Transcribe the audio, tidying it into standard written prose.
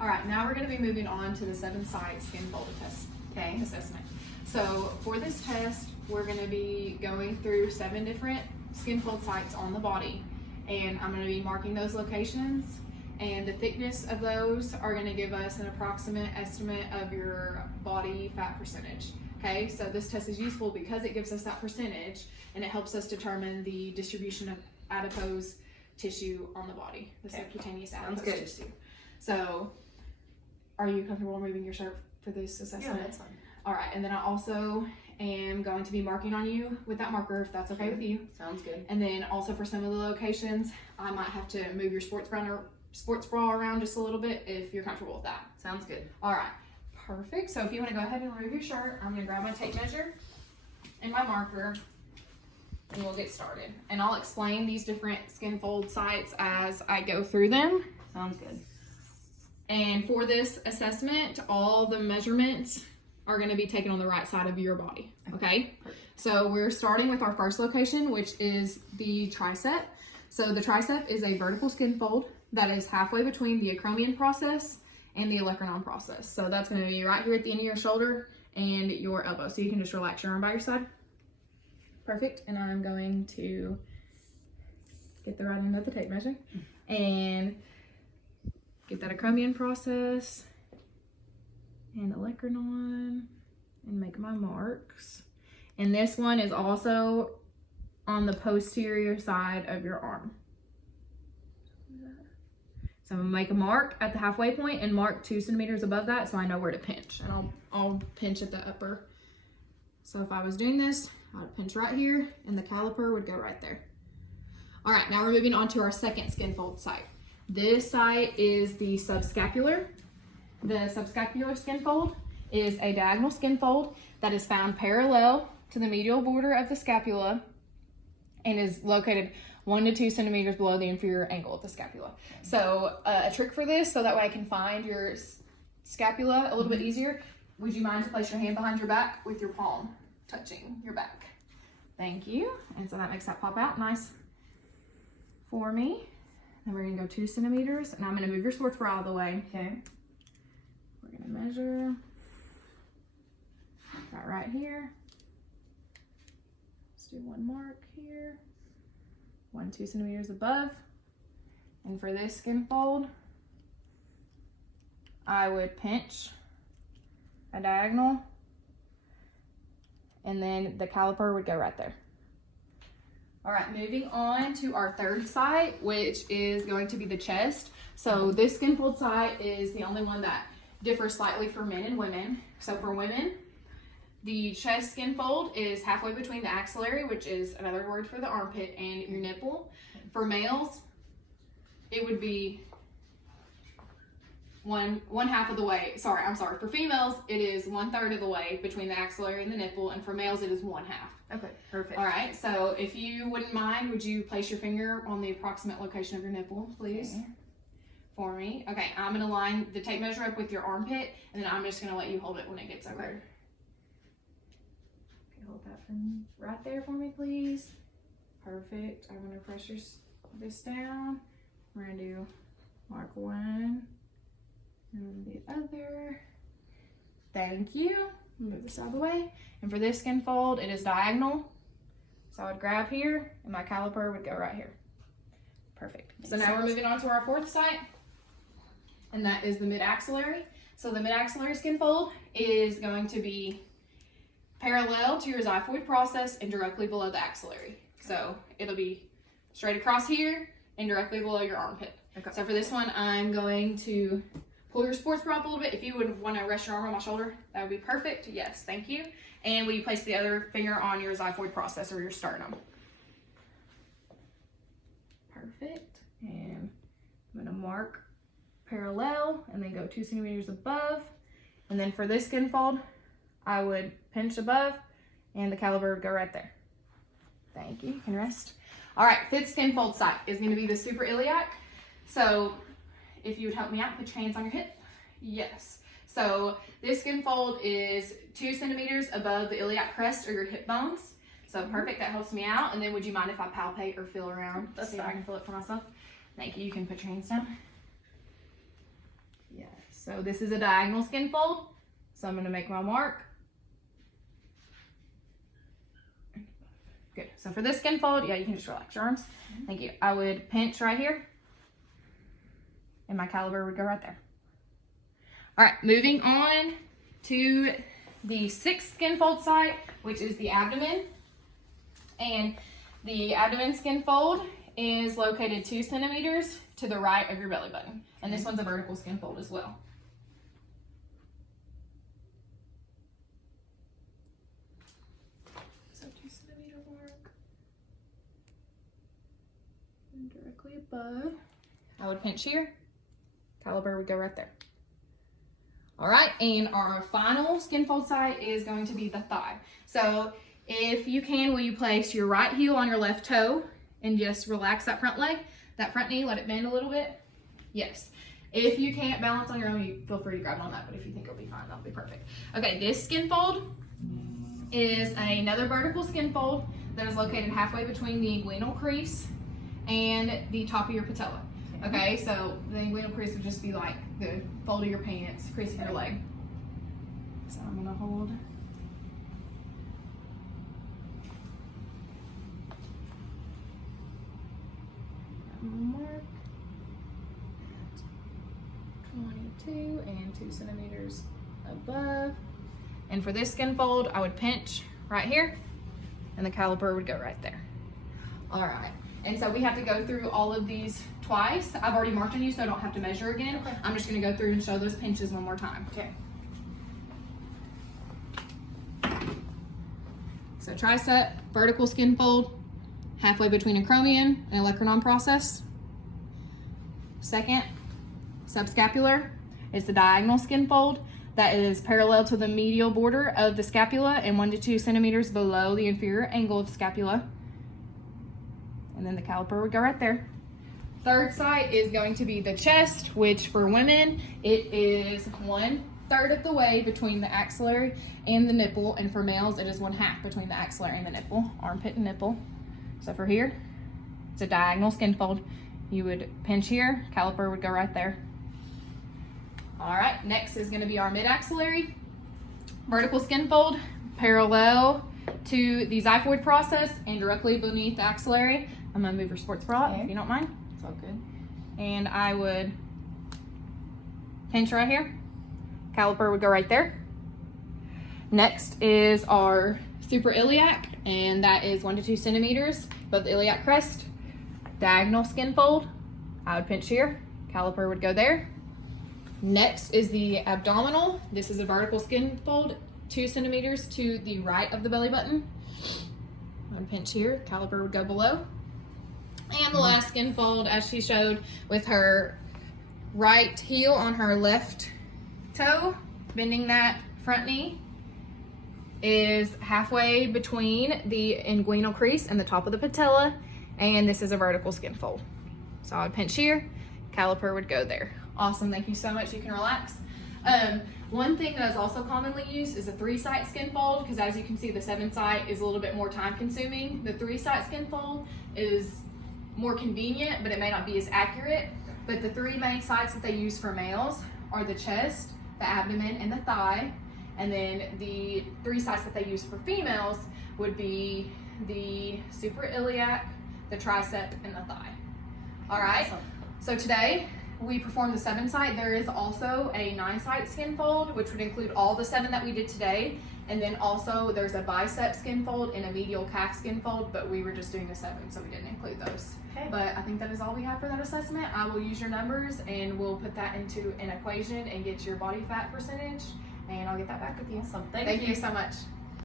All right, now we're going to be moving on to the 7-site Skinfold test assessment. So for this test, we're going to be going through 7 different Skinfold sites on the body, and I'm going to be marking those locations, and the thickness of those are going to give us an approximate estimate of your body fat percentage. Okay, so this test is useful because it gives us that percentage, and it helps us determine the distribution of adipose tissue on the body, the subcutaneous adipose tissue. So, are you comfortable removing your shirt for this assessment? Yeah, that's fine. All right, and then I also am going to be marking on you with that marker, if that's okay with you. Sounds good. And then also for some of the locations, I might have to move your sports bra around just a little bit if you're comfortable with that. Sounds good. All right, perfect. So if you want to go ahead and remove your shirt, I'm going to grab my tape measure and my marker, and we'll get started. And I'll explain these different Skinfold sites as I go through them. Sounds good. And for this assessment, all the measurements are going to be taken on the right side of your body, okay? Perfect. So we're starting with our first location, which is the tricep. So the tricep is a vertical skin fold that is halfway between the acromion process and the olecranon process. So that's going to be right here at the end of your shoulder and your elbow. So you can just relax your arm by your side. Perfect. And I'm going to get the right end of the tape measure and get that acromion process and olecranon and make my marks. And this one is also on the posterior side of your arm. So I'm gonna make a mark at the halfway point and mark 2 centimeters above that so I know where to pinch. And I'll pinch at the upper. So if I was doing this, I'd pinch right here and the caliper would go right there. All right, now we're moving on to our second Skinfold site. This site is the subscapular. The subscapular skinfold is a diagonal skinfold that is found parallel to the medial border of the scapula and is located 1 to 2 centimeters below the inferior angle of the scapula. So a trick for this, so that way I can find your scapula a little bit easier, would you mind to place your hand behind your back with your palm touching your back? Thank you. And so that makes that pop out nice for me. Then we're gonna go 2 centimeters, and I'm gonna move your sports bra out of the way. Okay. We're gonna measure right here. Let's do 1 mark here. 1, 2 centimeters above. And for this skin fold, I would pinch a diagonal, and then the caliper would go right there. All right, moving on to our third site, which is going to be the chest. So this Skinfold site is the only one that differs slightly for men and women. So for women, the chest Skinfold is halfway between the axillary, which is another word for the armpit, and your nipple. For males, it would be one half of the way. I'm sorry. For females, it is 1/3 of the way between the axillary and the nipple, and for males, it is 1/2. Okay, perfect. All right, so if you wouldn't mind, would you place your finger on the approximate location of your nipple, please? Okay. For me. Okay, I'm gonna line the tape measure up with your armpit, and then I'm just gonna let you hold it when it gets over. Okay, hold that from right there for me, please. Perfect. I'm gonna press this down. We're gonna do mark 1, and the other. Thank you. Move this out of the way. And for this skin fold, it is diagonal. So I would grab here, and my caliper would go right here. Perfect. So now we're moving on to our fourth site, and that is the mid-axillary. So the mid-axillary skin fold is going to be parallel to your xiphoid process and directly below the axillary. So it'll be straight across here and directly below your armpit. Okay. So for this one, I'm going to pull your sports bra up a little bit. If you would want to rest your arm on my shoulder, that would be perfect. Yes, thank you. And will you place the other finger on your xiphoid process or your sternum? Perfect. And I'm going to mark parallel and then go 2 centimeters above. And then for this skin fold, I would pinch above and the caliper would go right there. Thank you. You can rest. All right, fifth skin fold site is going to be the suprailiac. So if you would help me out, put your hands on your hip. Yes. So this skin fold is 2 centimeters above the iliac crest or your hip bones. So perfect, that helps me out. And then would you mind if I palpate or feel around? That's See if I fine. can feel it for myself. Thank you. You can put your hands down. Yes. So this is a diagonal skin fold. So I'm gonna make my mark. Good. So for this skin fold, yeah, you can just relax your arms. Thank you. I would pinch right here, and my caliper would go right there. All right, moving on to the 6th skin fold site, which is the abdomen. And the abdomen skin fold is located 2 centimeters to the right of your belly button. And this one's a vertical skin fold as well. So 2 centimeter mark. And directly above. I would pinch here. Caliper would go right there. All right, and our final skin fold site is going to be the thigh. So if you can, will you place your right heel on your left toe and just relax that front leg, that front knee, let it bend a little bit? Yes. If you can't balance on your own, you feel free to grab it on that, but if you think it'll be fine, that'll be perfect. Okay, this skin fold is another vertical skin fold that is located halfway between the inguinal crease and the top of your patella. Okay, so the inguinal crease would just be like the fold of your pants, crease of your leg. So I'm gonna hold. Mark. 22 and 2 centimeters above. And for this skin fold, I would pinch right here, and the caliper would go right there. All right. And so we have to go through all of these twice. I've already marked on you, so I don't have to measure again. Okay. I'm just gonna go through and show those pinches one more time. Okay. So tricep, vertical skin fold, halfway between acromion and olecranon process. Second, subscapular is the diagonal skin fold that is parallel to the medial border of the scapula and 1 to 2 centimeters below the inferior angle of scapula. And then the caliper would go right there. Third site is going to be the chest, which for women, it is 1/3 of the way between the axillary and the nipple. And for males, it is 1/2 between the axillary and the nipple, armpit and nipple. So for here, it's a diagonal skin fold. You would pinch here, caliper would go right there. All right, next is gonna be our mid-axillary. Vertical skin fold, parallel to the xiphoid process and directly beneath the axillary. I'm gonna move your sports bra if you don't mind. It's all good. And I would pinch right here. Caliper would go right there. Next is our suprailiac, and that is 1 to 2 centimeters above the iliac crest. Diagonal skin fold. I would pinch here. Caliper would go there. Next is the abdominal. This is a vertical skin fold, 2 centimeters to the right of the belly button. I would pinch here. Caliper would go below. And the last skin fold, as she showed, with her right heel on her left toe, bending that front knee, is halfway between the inguinal crease and the top of the patella, and this is a vertical skin fold. So I would pinch here, caliper would go there. Awesome, thank you so much. You can relax. One thing that is also commonly used is a 3-site skin fold, because as you can see, the 7-site is a little bit more time consuming. The 3-site skin fold is more convenient, but it may not be as accurate. But the 3 main sites that they use for males are the chest, the abdomen, and the thigh. And then the 3 sites that they use for females would be the suprailiac, the tricep, and the thigh. All right, awesome. So today we performed the 7-site. There is also a 9-site skin fold, which would include all the 7 that we did today. And then also there's a bicep skin fold and a medial calf skin fold, but we were just doing the 7, so we didn't include those. Okay. But I think that is all we have for that assessment. I will use your numbers and we'll put that into an equation and get your body fat percentage, and I'll get that back with you. Awesome. Thank you so much.